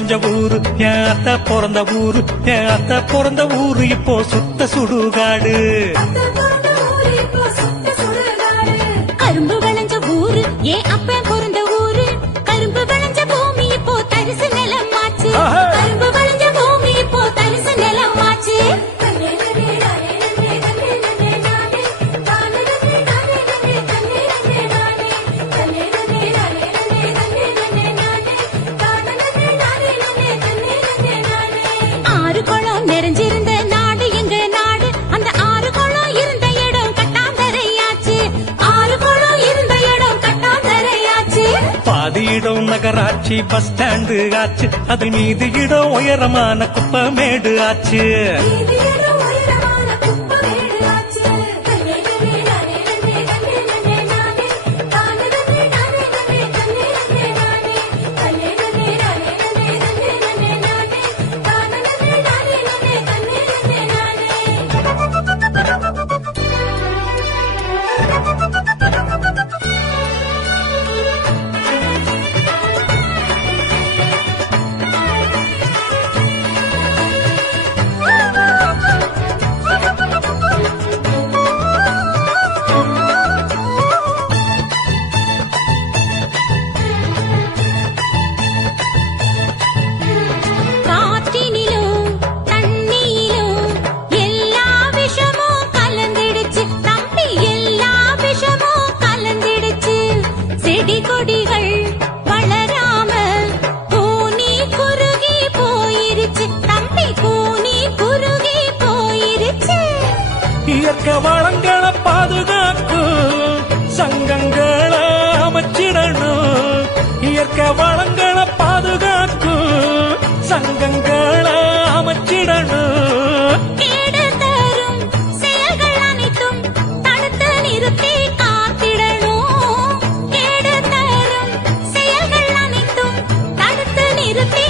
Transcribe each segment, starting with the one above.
விளைஞ்ச ஊரு என் அத்தை பிறந்த ஊரு, என் அத்தை பிறந்த ஊரு இப்போ சுத்த சுடுகாடு. கரும்பு விளைஞ்ச ஊரு ஏன் அப்ப பிறந்த ஊரு, கரும்பு விளைஞ்ச பூமி இப்போ தரிசு நிலம் ஆச்சு, கரும்பு விளைஞ்ச பூமி இப்போ தரிசு நிலம் ஆச்சு. ஆறு குளம் நிறைஞ்சிருந்த நாடு எங்க நாடு, அந்த ஆறு குளம் இருந்த இடம் கட்டாந்தரையாச்சு, ஆறு குளம் இருந்த இடம் கட்டாந்தரையாச்சு. பாதி இடம் நகராட்சி பஸ் ஸ்டாண்டு ஆச்சு, அது மீதி இடம் உயரமான குப்பமேடு ஆச்சு. கொடிகள் வளராம கூனி குறுகி போயிருச்சு, தம்பி கூனி குறுகி போயிருச்சு. இயற்கை வளங்களை பாதுகாக்கும் சங்கங்களை அமைச்சிடணும், இயற்கை வளங்களை பாதுகாக்கும் சங்கங்களை அமைச்சிடணும். கேடு தரும் செயல்கள் அனைத்தும் தடுத்து நிறுத்தி காத்திடணும், கேடு தரும் செயல்கள் அனைத்தும் தடுத்து நிறுத்தி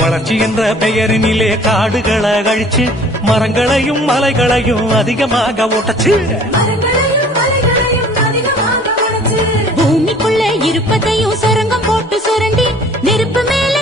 வளர்ச்சி என்ற பெயரினிலே காடுகளை அழிச்சு மரங்களையும் மலைகளையும் அதிகமாக ஓட்டச்சு, பூமிக்குள்ள இருப்பதையும் சுரங்கம் போட்டு சுரண்டி நெருப்பு மேல